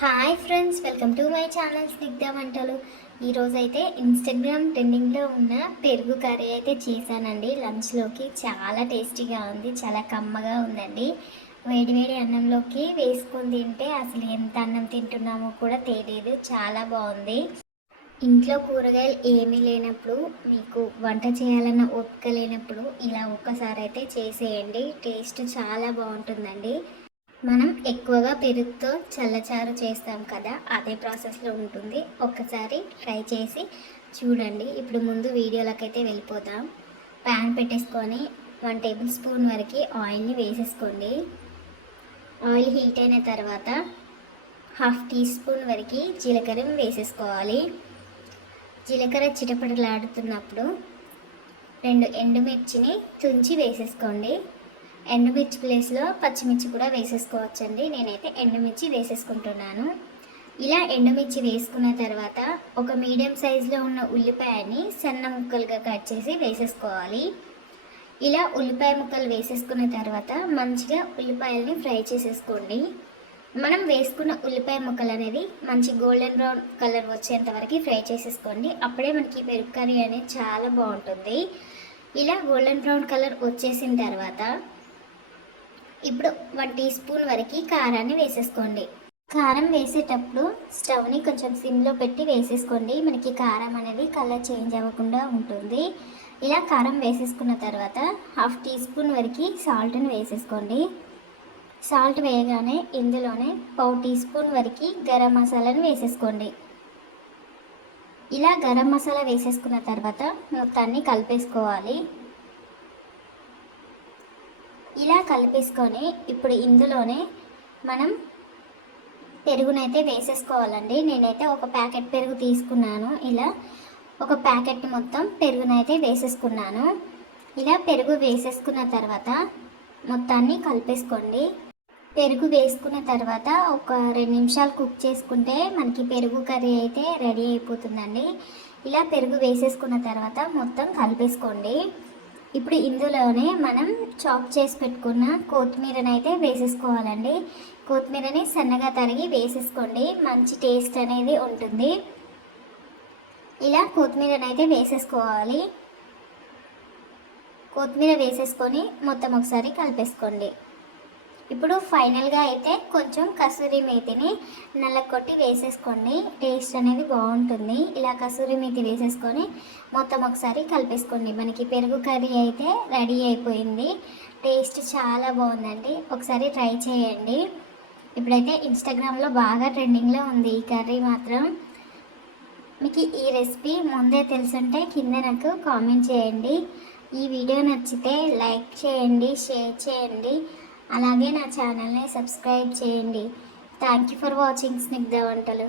Hi friends, welcome to my channel Snigdha వంటలు. ఈరోజైతే Instagram ట్రెండింగ్లో ఉన్న పెరుగు కర్రీ అయితే చేశానండి. లంచ్లోకి చాలా టేస్టీగా ఉంది, చాలా కమ్మగా ఉందండి. వేడివేడి అన్నంలోకి వేసుకొని తింటే అసలు ఎంత అన్నం తింటున్నామో కూడా తెలియదు, చాలా బాగుంది. ఇంట్లో కూరగాయలు ఏమీ లేనప్పుడు, మీకు వంట చేయాలన్న ఓపిక లేనప్పుడు ఇలా ఒక్కసారి అయితే చేసేయండి. టేస్ట్ చాలా బాగుంటుందండి. మనం ఎక్కువగా పెరుగుతో చల్లచారు చేస్తాం కదా, అదే ప్రాసెస్లో ఉంటుంది. ఒక్కసారి ట్రై చేసి చూడండి. ఇప్పుడు ముందు వీడియోలకైతే వెళ్ళిపోదాం. ప్యాన్ పెట్టేసుకొని 1 టేబుల్ స్పూన్ వరకు ఆయిల్ని వేసేసుకోండి. ఆయిల్ హీట్ అయిన తర్వాత 1/2 టీ స్పూన్ వరకు జీలకర్ర వేసేసుకోవాలి. జీలకర్ర చిటపటలాడుతున్నప్పుడు 2 ఎండుమిర్చిని తుంచి వేసేసుకోండి. ఎండుమిర్చి ప్లేస్లో పచ్చిమిర్చి కూడా వేసేసుకోవచ్చండి. నేనైతే ఎండుమిర్చి వేసేసుకుంటున్నాను. ఇలా ఎండుమిర్చి వేసుకున్న తర్వాత ఒక మీడియం సైజులో ఉన్న ఉల్లిపాయని సన్న ముక్కలుగా కట్ చేసి వేసేసుకోవాలి. ఇలా ఉల్లిపాయ ముక్కలు వేసేసుకున్న తర్వాత మంచిగా ఉల్లిపాయలని ఫ్రై చేసేసుకోండి. మనం వేసుకున్న ఉల్లిపాయ ముక్కలు అనేది మంచి గోల్డెన్ బ్రౌన్ కలర్ వచ్చేంత వరకు ఫ్రై చేసేసుకోండి. అప్పుడే మనకి పెరుగు కర్రీ అనేది చాలా బాగుంటుంది. ఇలా గోల్డెన్ బ్రౌన్ కలర్ వచ్చేసిన తర్వాత ఇప్పుడు 1 టీ స్పూన్ వరకు కారాన్ని వేసేసుకోండి. కారం వేసేటప్పుడు స్టవ్ని కొంచెం సిమ్లో పెట్టి వేసేసుకోండి. మనకి కారం అనేది కలర్ చేంజ్ అవ్వకుండా ఉంటుంది. ఇలా కారం వేసేసుకున్న తర్వాత 1/2 టీ స్పూన్ వరకు సాల్ట్ని వేసేసుకోండి. సాల్ట్ వేయగానే ఇందులోనే 1/4 టీ స్పూన్ వరకు గరం మసాలాను వేసేసుకోండి. ఇలా గరం మసాలా వేసేసుకున్న తర్వాత మొత్తాన్ని కలిపేసుకోవాలి. ఇలా కలిపేసుకొని ఇప్పుడు ఇందులోనే మనం పెరుగునైతే వేసేసుకోవాలండి. నేనైతే ఒక ప్యాకెట్ పెరుగు తీసుకున్నాను. ఇలా ఒక ప్యాకెట్ మొత్తం పెరుగునైతే వేసేసుకున్నాను. ఇలా పెరుగు వేసేసుకున్న తర్వాత మొత్తాన్ని కలిపేసుకోండి. పెరుగు వేసుకున్న తర్వాత ఒక 2 నిమిషాలు కుక్ చేసుకుంటే మనకి పెరుగు కర్రీ అయితే రెడీ అయిపోతుందండి. ఇలా పెరుగు వేసేసుకున్న తర్వాత మొత్తం కలిపేసుకోండి. ఇప్పుడు ఇందులోనే మనం చాప్ చేసి పెట్టుకున్న కొత్తిమీరని అయితే వేసేసుకోవాలండి. కొత్తిమీరని సన్నగా తరిగి వేసేసుకోండి, మంచి టేస్ట్ అనేది ఉంటుంది. ఇలా కొత్తిమీరని అయితే వేసేసుకోవాలి. కొత్తిమీర వేసేసుకొని మొత్తం ఒకసారి కలిపేసుకోండి. ఇప్పుడు ఫైనల్గా అయితే కొంచెం కసూరి మేతిని నల్లకొట్టి వేసేసుకోండి. టేస్ట్ అనేది బాగుంటుంది. ఇలా కసూరి మేతి వేసేసుకొని మొత్తం ఒకసారి కలిపేసుకోండి. మనకి పెరుగు కర్రీ అయితే రెడీ అయిపోయింది. టేస్ట్ చాలా బాగుందండి. ఒకసారి ట్రై చేయండి. ఇప్పుడైతే ఇన్స్టాగ్రామ్లో బాగా ట్రెండింగ్లో ఉంది ఈ కర్రీ మాత్రం. మీకు ఈ రెసిపీ ముందే తెలుసుంటే కింద నాకు కామెంట్ చేయండి. ఈ వీడియో నచ్చితే లైక్ చేయండి, షేర్ చేయండి, అలాగే నా ఛానల్ని సబ్స్క్రైబ్ చేయండి. Thank you for watching Snigdha వంటలు.